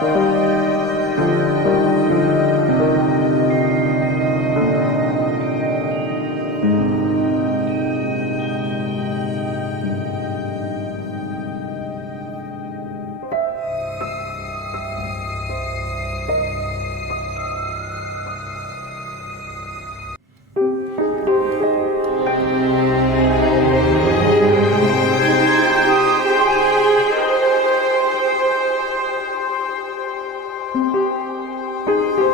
thank you thank you